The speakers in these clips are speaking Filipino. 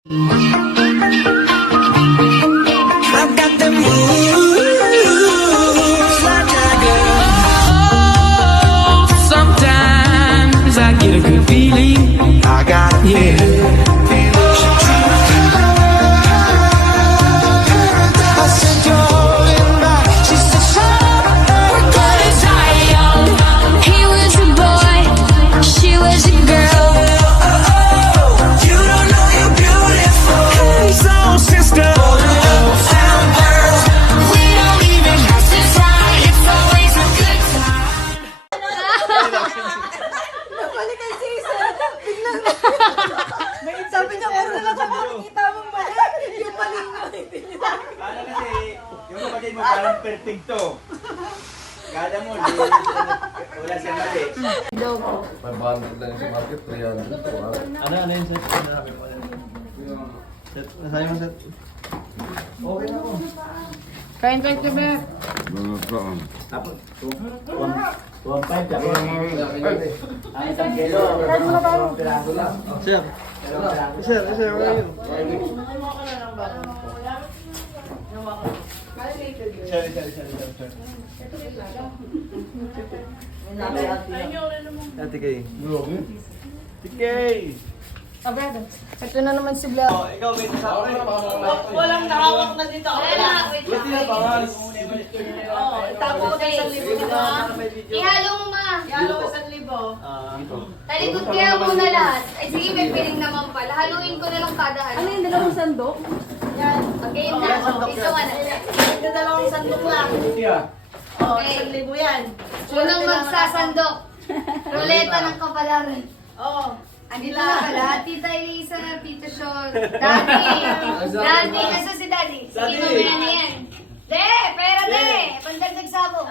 I've got them moves like Jagger. Oh, sometimes I get a good feeling. I got a feeling. I said you're holding back. She said shut up. We're gonna die young. He was a boy, she was a girl. You don't know you're beautiful. Hey, so sister. Sound girls. We don't even have to try. It's always a good time. Nabalik kay Jason. Biglang sabi niya, kung na lang ka makikita mong mali. Yung maling mo, hindi niya. Kala kasi, yung kapatid mo parang perfecto. Kala mo, wala siya mali. 500 lang sa market, 300 po. Ano yung set? Set, nasaan yung set? Okay na po. Kain ka ba? Tapos, 1.5 lang. Ang isang kilo. Dalawang piraso lang. Sir, where are you? Sir. Ate Kay. Ate Kay! Abrado, ito na naman si Bla. Oh, ikaw may kasama. Walang nakawak na dito. Wait na, pangas. Itago ko sa 1,000 na. Ihalo mo ma. Yalo ko sa 1,000. Talikod kaya muna lahat. Ay sige, may piling naman pala. Haluin ko na lang kada Ano yung dalawang sandok? Yan. Okay na. Ito ka na. Ito dalawang sandok lang. Yeah. Oh, Okay. 1,000 yan. Unang magsasandok. Ruleta ng kapalaran. Oo. Andito na pala. Tita Elisa, Tita Sean, Daddy. Daddy, nasa si Daddy? Sige, mamaya na yan. De, pera de. Pandagdag sabong.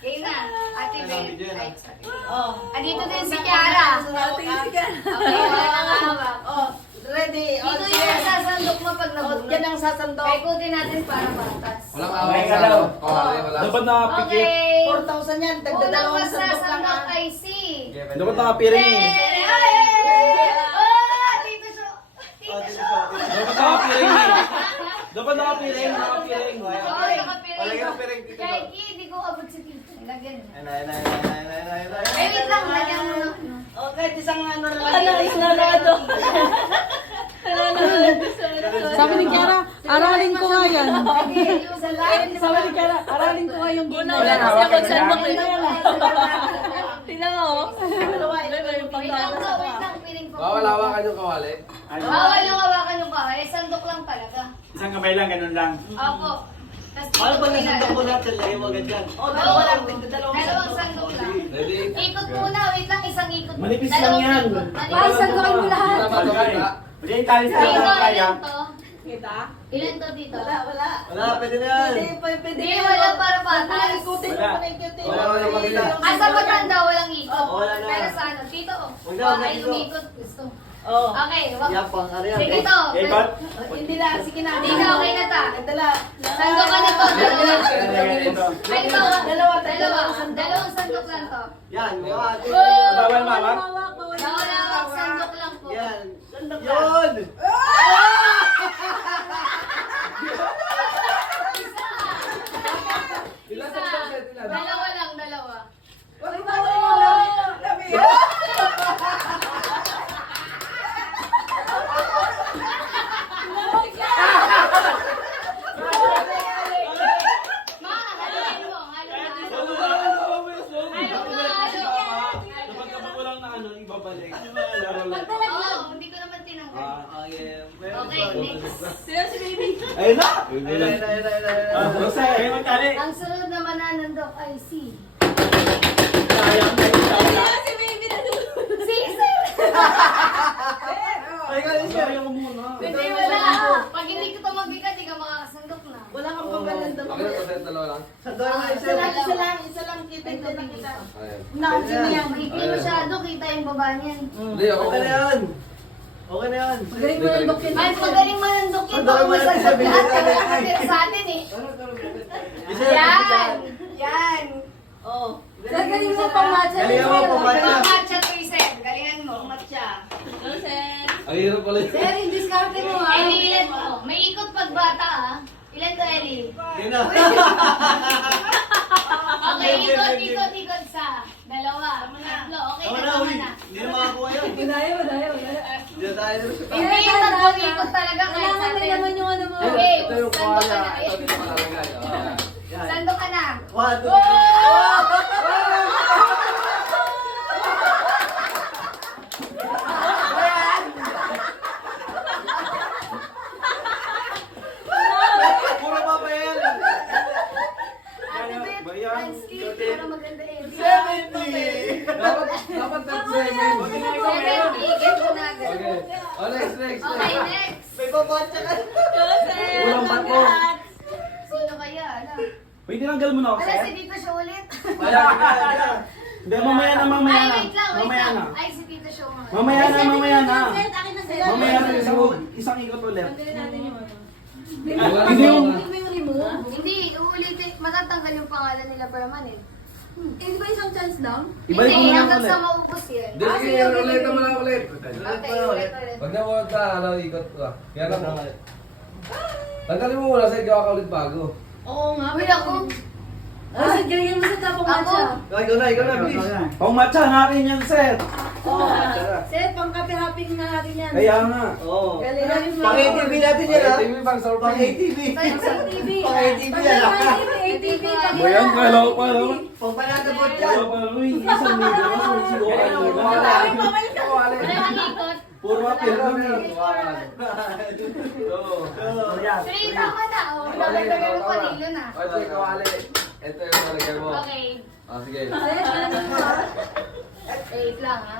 Game na. Ate Ben. Ay, sorry. Oh. Andito din si Kiara. Okay, wala nang hawak. Oh, ready. Oh, Dito yung sasandok mo pag Oh, nabulot. yan ang sasandok. Paikutin natin para patas. Walang May away ka sa daw. wala. Dapat nakapikit. Okay. 4,000 yan. Tagda Unang dalawang sandok lang. magsasandok ah. ay si... Dapat nakapiring eh. Tito Sho! Tito Sho! Dapat nakapiring eh. Dapat nakapiring. Oo, Palagyan ng nakapiring. piring dito. Kaya hindi ko abot si Tito. Lagyan mo. Ay. Eh, wait lang. Lagyan mo na. Oh, kahit isang ano na lang. Ano, isarado. Sabi ni Kiara, aralin ko nga yan. Sabi ni Kiara, aralin ko nga yung gina. Wala na, hawakan mo Sandok yan. na yan. Tingnan mo. Wait lang to. Wait lang. Piling po. Bawal hawakan yung kawali. Bawal yung hawakan yung kaway. Sandok lang talaga. Isang kamay lang, ganun lang. Opo. Tapos Paano dito ba po nasandok ko ilalagay. natin? Lagay mo agad yan. Oh, dalawa lang. Tagda dalawang Dalawang sandok. sandok lang. Ready? Ikot muna. Wait lang. Isang ikot. Manipis lang Dalawang yan. ikot. Ay, sandokin mo lahat. Tama to kita. Hindi, tayo sa Dito, kaya. ilan to? Kita? Ilan to dito? Wala. Wala, pwede na yan. Pwede. Hindi, wala para patas. Ikutin Wala. mo na ikutin. Wala, wala makita. Asa matanda, walang ikot. Oo, wala na. Pero sa ano, dito oh. Wala na, Ay, dito. umikot. Gusto. Oh. Okay, wag. Yapang, ano yan? Sige to. Ikot? Hindi na. Sige na. Hindi na, okay na ta. Dala. Sandok ka na to, dalawa. Ito. Ay, ito. Dalawa. Dalawang sandok lang to. Yan, mga ate. Oh! Bawal mama? Dalawang sandok lang po. Yan. Sandok Yun! Ilan sa set? Ilan? Dalawa lang, dalawa. Ma, haluin mo. Haluin mo. Dapat kapag walang na ano, ibabalik. Oo, hindi ko naman tinanggal. Okay, next. Ayun na! Ayun na. Jose, ayun magkali. Ang sunod na mananandok ay si... Sayang, sayang. Si Sir! Ay, sayang mo muna. Hindi, wala. Pag hindi ko ito mabigat, di ka makakasandok na. Wala kang pagbalandok. Bakit ito set? Dalawa lang? Isa lang. Kita Ito, lang bilis. kita. Ayan. Naunsin mo yan. Mahigpit masyado, kita yung baba niyan. Hindi, ako. Okay na yan. Okay na yan. Magaling mo yung bakit. Ay, magaling manandok yun. Baka Magaling masandok manandok. lahat. Kaya nakatira sa atin eh. Yan! Yan! Oh. Galing mo pang matcha. Galingan mo, pumatcha. Matcha to, Sir. Galingan mo. Matcha. Ah, Ang hirap pala yun. Sir, yung discarte mo ha. Ellie, ilan mo? May ikot pag bata ah. Ilan to, Ellie? Hindi na. Okay, ikot sa dalawa, tatlo. Okay, Tama na, tama uy. na. Hindi na makakuha yan. Madaya. Hindi na tayo. Hindi yung tatlong ikot talaga kahit Kailangan sa may atin. naman yung ano mo. Okay, Ito yung sando ka kawala. na. Ito yung malalagay. Yan. Sando ka na. 1, 2, 3. Puro pa ba yan? Ate Beth, Bayan. landscape, para maganda eh. 70! Dapat 37. 70, get mo na agad. Okay. Oh, next. Okay, next. May babotsa ka. Kulang pa po. Sino kaya? Ano? Uy, tinanggal mo na ako, Wala, sir. si Tito siya ulit. Hindi, mamaya na. Ay, wait lang. Mamaya na. Ay, si Tito siya nga. Mamaya na. Akin na sila. Mamaya na. Isang ikot ulit. Tanggalin natin yung ano. Hindi yung... Hindi mo yung remove? Hindi, uulitin. Matatanggal yung pangalan nila permanent. Hindi ba isang chance lang? Ibalik mo Hindi, na hanggang ulit. sa maubos yan. Hindi, sige, ulit mo lang ulit. Okay, ulit. Pag namunta, ikot ka. Kaya na mo. Tanggalin mo muna sa ikaw ka ulit bago. Oo nga. Uy, ako. Kasi galingan mo sa tapong Ako? matcha. Ikaw na, please. Pang matcha natin yan, sir. Oo. Sir, pang kape-happing na natin yan. Kaya nga. Oo. Galingan mo. Pang ATV natin yan, ha? TV pang Pang surprise. ATV. Pang ATV. Pang ATV yan, ha? Pang ATV. Bayan, kala ko pa naman. Pang panatabot yan. Kala pa naman. Isang libo na. Siguro Kaya ano na, na. wala. Wala kang ikot. Puro mapil lang eh. Oo. 3, tama na. Oh, nagdagdagan mo pa nilo na. Ito yung kawali. Ito yung nalagay mo. Okay. Ah, sige. Sir, alam mo ha? Wait lang ha.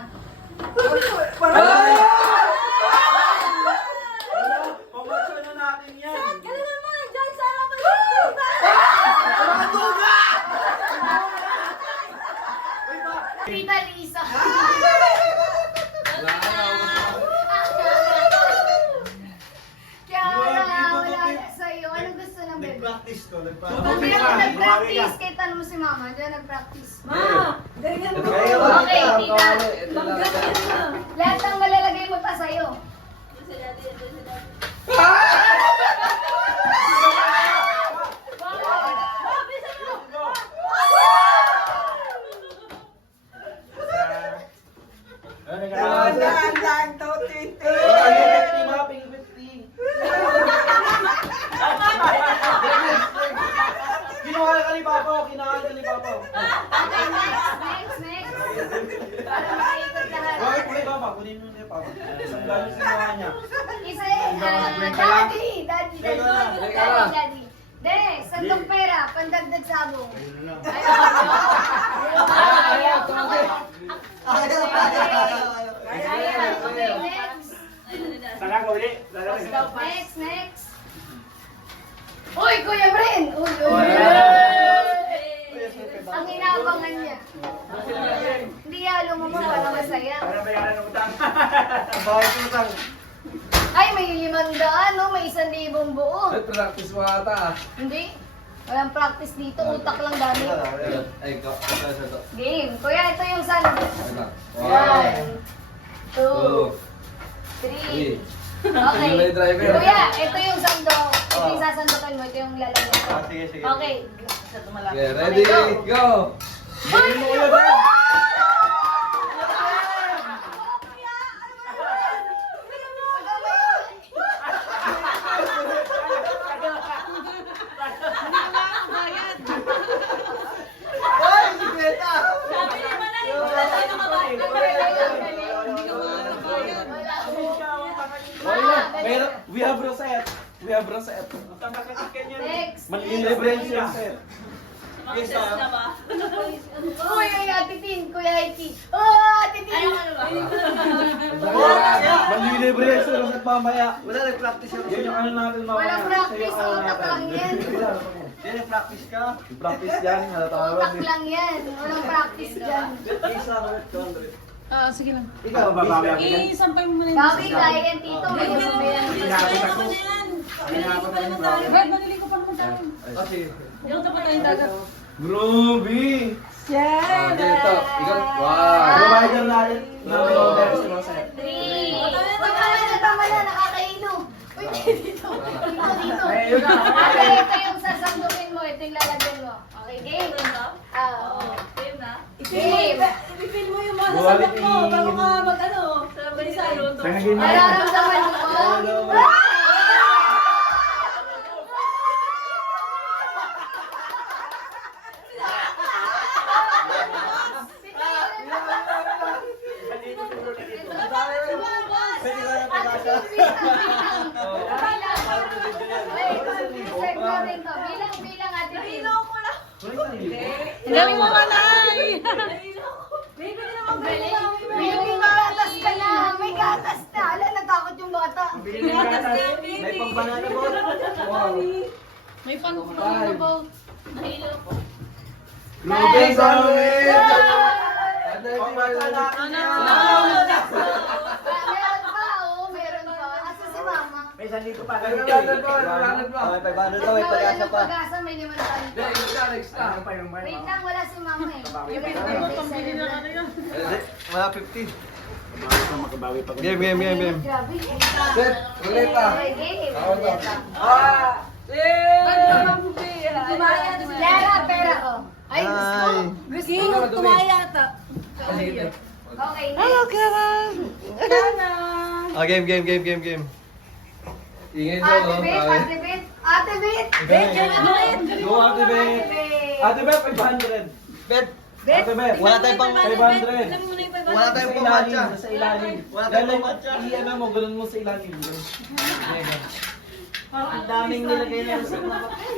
Pang matcha na natin yan. Galingan mo na dyan sa harapan. Tita Lisa. Kaya wala na sa'yo. Anong gusto ng bebe? Nag-practice to. Hindi ako nag-practice. Kahit tanong mo si mama. Hindi ako nag-practice. Ma, galingan mo. Ito Okay, yung tita. kawali. Ito yung nalagay. Lahat ng malalagay mo pa sa'yo. Kinuha ka ni Papa. Kinuha ka ni Papa. Okay, next. Para makaikot lahat. Bakit kunin Papa? Kunin mo ni Papa. Isang gano'n sinuha niya. Isa daddy. Daddy. De, sandok pera, pandagdag sabong. Ayaw. Okay, next. Next. Uy, Kuya Bren! Uy. Ang inaabangan niya. Hindi halo mo para masaya. Ay, may 500, no? May 1,000 buo. Ay, practice mo ata. Hindi. Walang practice dito. Utak lang dami. Ay, ito. Ito. Game. Kuya, ito yung sand. Ito. 1, 2, 3. Okay. Yung may driver. Kuya, ito yung sando. Ito yung sasandukan mo. Ito yung lalagyan ko. Sige. Okay. Okay, ready, go! We have Rosette. We have Rosette. Next. Malilibre siya, sir. Uy, Ate Tin. Kuya Haiti. Oh, Ate Tin. Malilibre siya, Rosette mamaya. Wala, nag-practice ako. Yan yung ano natin mamaya. Walang practice. Utak lang yan. Hindi, nag-practice ka. Practice yan. Utak lang yan. Walang practice dyan. Isa, 200. Sige lang. Ikaw, babawi ako. Sampay mo muna Bawi, kaya yan, Tito. May sabayan. Brad, manili ko pa naman tayo. Okay. Hindi ko tapat tayong dagat. Groovy! Ah, dito. Ikaw. Wow. Provider natin. Namin order si Rosette. 3. Ayun na. Ate, ito yung sasandukin mo. Ito yung lalagyan mo. Okay, game? Oo. Game na? Game. I-feel mo yung mga sasabak mo bago ka mag-ano. Balisan. Tangagin mo. Nararamdaman mo? Pwede ka na pag-asa. Bilang ate. Dami mo ka na! May gatas ka na. May gatas na. Ala, natakot yung bata. May pang-banana boat. May pang-banana boat. Grabe sa amin! Pang bata na. Meron pa, oo. Meron pa. Asa si mama? May 1,000 pa. May 500 pa, may 500 pa. May 500 pa, may pag-asa pa. Pag-asa, may 500 Hindi, pa. next na. Wait lang, wala si mama eh. Pambili na ano yun. Wala 50. Game. Grabe. Set, ruleta. Okay, game. Ako to. Lara, pera ko. Ay, gusto. Gusto ko tumaya ata. Sige. Okay, next. Oh, game. Ingay Ate dyan, Bit, oh. Ate Bit, Ate Bit. Go, Ate Bet. Ate Bet, 500. Bet. Ate Bet. Wala tayong pang 500. Wala tayong pang matcha. Sa ilalim. Wala tayong pang matcha. I-ano mo, ganun mo sa ilalim. Ang daming nilagay na sa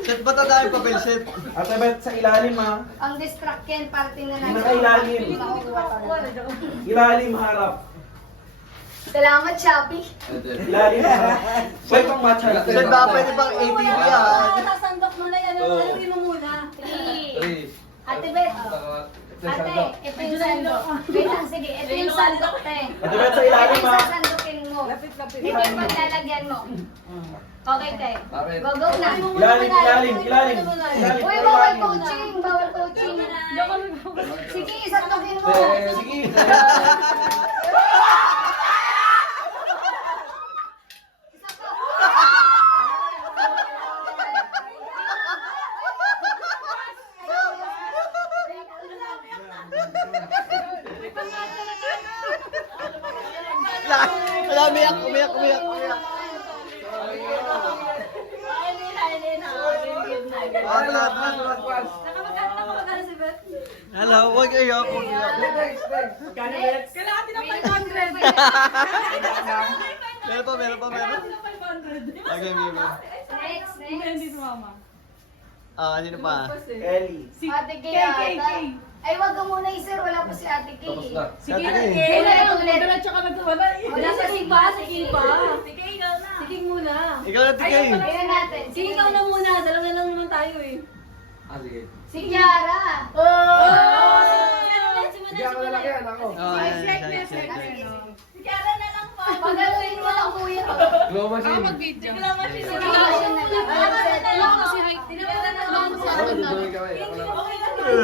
set ba ito dahil papel set? Ate Bet, sa ilalim ha. Ang distract yan, parting na Hindi na ilalim. Ilalim harap. Salamat, Shopee. Ilalim harap. Pwede pang matcha. Set ba, pwede pang ATV Sasandok mo na yan. Alagay mo muna. 3. Ate Bet, ate, ito yung sandok. Wait lang, sige, ito yung sandok, te. Ate Bet, sa ilalim Ito ha. yung sasandukin mo. Ito yung paglalagyan mo. Okay, te. Go na. Ilalim. Uy, bawal coaching, bawal coaching. Sige, sandukin mo. Sige. Umiyak. Hello, wag iyak. Next. Kailangan din ng 500. Meron pa. Okay, Next. Hindi si mama. sino pa? Ellie. Ate Kay ata. Ay, wag ka muna, sir. Wala pa si Ate Kay. Tapos na. Sige Ate na, Kay. Kay. Diretso ka nagkawala. Wala pa si Pa, sige pa. Sige, ikaw na. Sige muna. Ikaw na, Tikay. Tingnan natin. Sige, ikaw na muna. Dalawa na lang naman tayo eh. Sige. Si Kiara. Sige ako na lang yan, ako. Si Kiara na lang pa. Pagaluin mo lang, kuya. Glow machine. Mag-video. Sige lang, Sige, machine na lang. Tinawalan na lang sa Ako, dudungin ka eh. Ako lang.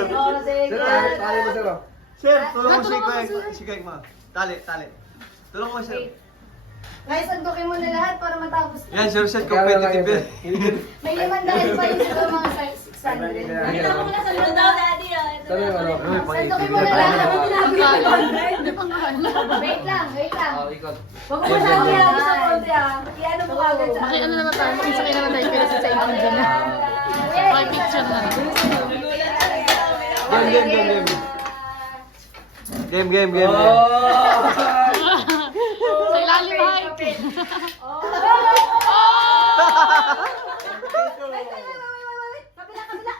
Oh, sige. Sir, tali mo, sir. oh. Sir, tulong mo si Kay ma. Tali. Tulong mo, sir. Guys, sandukin mo na lahat para matapos. Yan, sure set Kaya na lang competitive. yun, May 500 pa yung sa mga 600. Kita mo na sa loob daw, daddy. Sir, yung ano? Sandukin mo na lahat. Wait lang. Oh, ikot. Huwag mo masyadong yan sa konti ah. I-ano mo agad sa Ano naman tayo, makisakay naman tayo pero sa ibang dyan na. May picture na. Game. Oh! Sa ilalim ay. Kabila.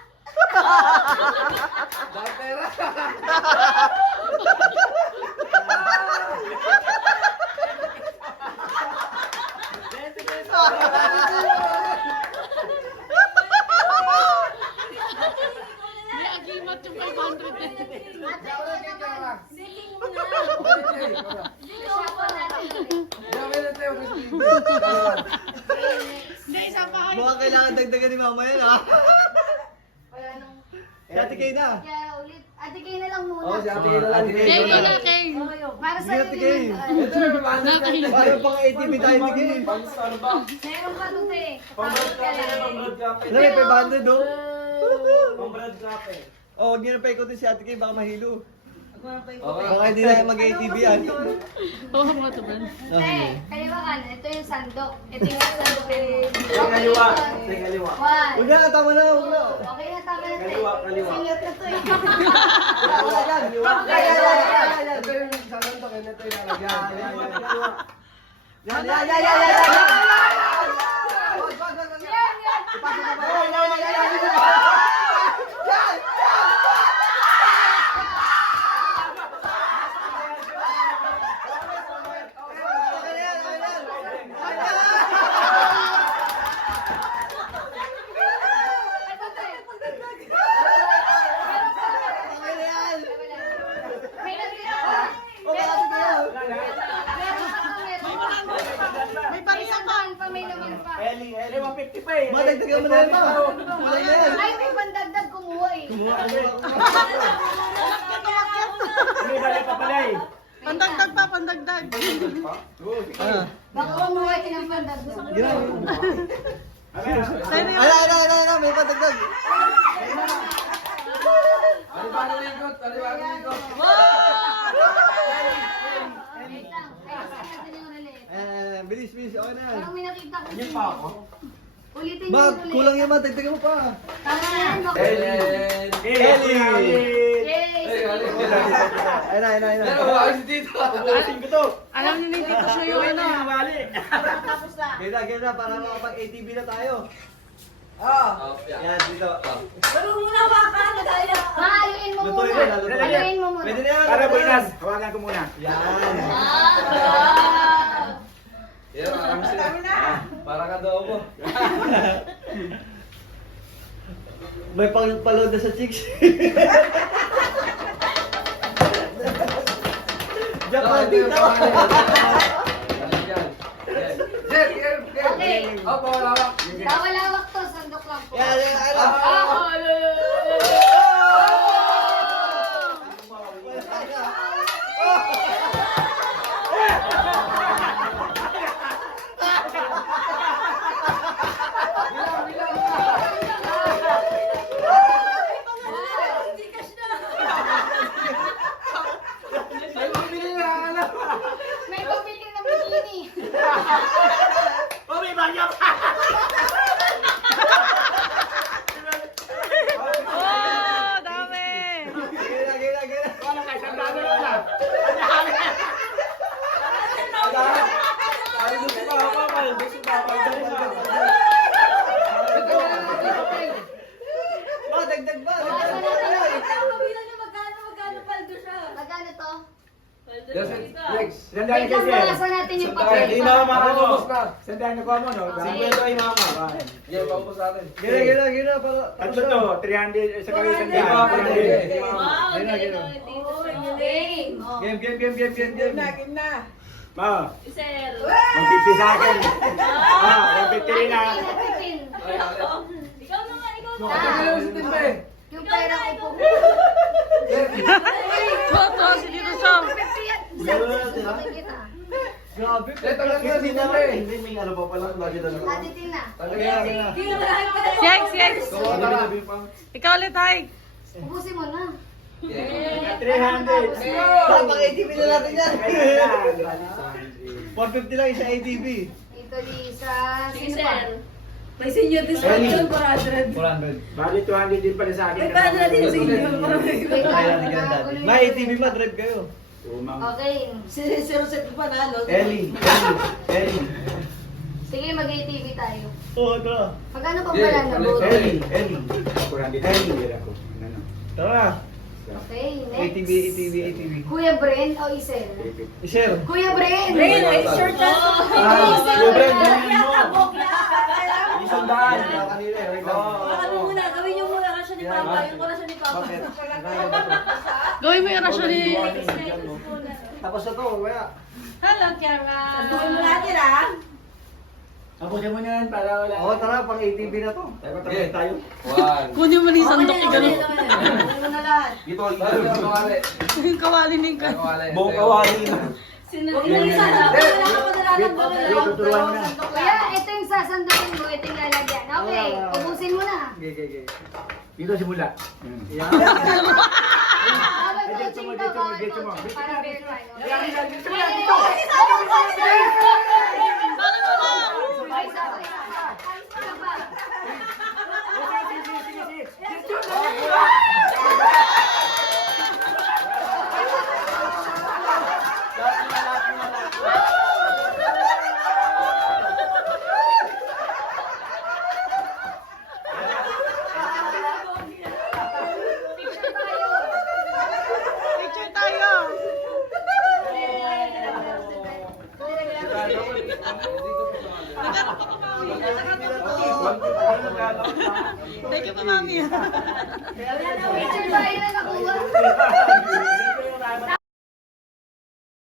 Dahil pera. Hindi, agimat yung 500 na. Hindi, isa pa kayo. Mukhang kailangan dagdagan ni mama yan, ha? Wala nang... Si Ate Kay na. Kaya ulit. Ate Kay na lang muna. Oh, si Ate na lang. Kay, kay na, kay. Para sa Hindi natigay. Ito na, 500 Nakahilo. Parang pang ATV tayo tigay. Pang Starbucks. Meron pa doon eh. Pang bread cafe. Pang bread cafe. Alam mo, 500 oh. Pang bread cafe. Oh, huwag niyo na paikutin si Ate Kay, baka mahilo. Okay. Baka hindi na mag-ATV yan. Oo, mga to, Ben. Kaya ba kan? Ito yung sandok. Ito yung sandok. Sa kaliwa. Sa kaliwa. Huwag One. na, tama na, huwag na. Okay na, tama na. Kaliwa, kaliwa. Sinyot na to eh. Ito yung sasandok, ito yung lalagyan. Yan, yan, yan, yan, yan, yan. May nabili ako. Meron pa. May parisapan pa, may naman pa. Eli, 150 pa eh. Madagdagan mo na yan, ma. Wala na yan. Ay, may pandagdag kumuha eh. Hindi, balik pa pala eh. Pandagdag pa, pandagdag. Ah. Baka kumuha ka ng pandagdag. Ala, may patagdag. Alibano ikot, alibano ikot. Wait lang. Kaya sa natin yung relate. Bilis, bilis, okay na yan. Parang may nakita ko. Yan pa ako. Ulitin Ma, yung relate. kulang yan, ma. Dagdagan mo pa. Tama na yan. Ellen. Eli. Yay! Ayun na, ayun na, ayun Pero na. ayos dito. Ubusin ko to. Alam niyo na dito siya yung ano. Mali. Tapos na. Ganda, para makapag-ATV na tayo. Ah. Yan, dito. Marunong muna hawakan na tayo. Mahaluin mo Lutuin muna. na, lutuin. Haluin mo muna. Pwede na yan. Para buinas, hawakan ko muna. Yan. Yeah, parang sila. Parang adobo. May palood na sa chicks. Japan din na. Jet, Jet. Okay. Opo, lawak. Lawak to, sandok lang po. Yan, yan, yan. May pabili na bikini. Oh, may bagyo pa! Oh, dami. Gila. Wala kayo, sandalo na lang. Ay, gusto pa ako, ay, gusto pa ako. Ma, dagdag ba? Magkano to? Yes, next. Wait Sandali lang, kasi. bawasan natin yung Sandali. papel. Hindi mama ako. Tapos na. Sandali ko mo, no? Sige. 50 ay mama. Yeah, paupos natin. Gila. Para. Tatlo to, 300 sa kawin sandali. Wow, 300. Wow, Gila. Game. Oh. Game. na. Ma, Sir. 150 sa akin. 150 rin na. Ikaw naman, ikaw Ito naman. kayo sa timba eh. Yung pera ko po. Toto, si Tito Sam. Grabe. Ito lang yun, si timba eh. Hindi, may ano pa pala. Lagi na lang. Ate Tina. Yex, Yex. Kumawa ka na. Ikaw ulit, Hay. Ubusin mo na. 300. Pang ATV na natin yan. Kailangan. 450 lang isa ATV. Ito Lisa. Si Sino pa? Sir. May senior discount 400. 400. Bali, 200 din pala sa akin. May 400 din senior. Wait lang, nakagulo May yun. ATV ma, drive kayo. Oo, ma'am. Okay. Si Sir Set pa nalo. Ellie. Sige, mag-ATV tayo. Oo, ito. Magkano pa pala na boat? Ellie. 400 din bira ko. Ano? Tara. Okay, ATV, next. ATV, ATV. Kuya Bren o Isel? Isel. Kuya Bren! Rain, ay short na. Kuya Bren, gawin mo. Isang daan. Kanina, wait lang. Ano muna, gawin niyo muna rasyon ni Papa. Yung rasyon ni Papa. Bakit? Gawin mo yung rasyon ni... Tapos na to, kaya. Hello, Kiara. Gawin mo natin ah. Tapusin mo yan para wala. Oo, tara, pang ATV na to. Okay. Tayo. 1. Kunin mo na yung sandok ni gano'n. Kunin mo na lahat. Dito, Sabi mo, kawali. Yung kawali na yung Kawali. Buong kawali na. Huwag mo isa na. Wala ka pa nalalang Tuturuan mo na. Kuya, ito yung sasandukin mo, ito yung lalagyan. Okay, ubusin mo na. Okay. Dito simula. Yan. Bawal Dito mo, coaching dito to, mo, bawal dito mo. coaching para fair fine. Yan, Okay? yan, dito mo, Sige, dito. isa, isa pa. Picture tayo. Picture tayo. Thank you pa, mami. Picture tayo na nakuha.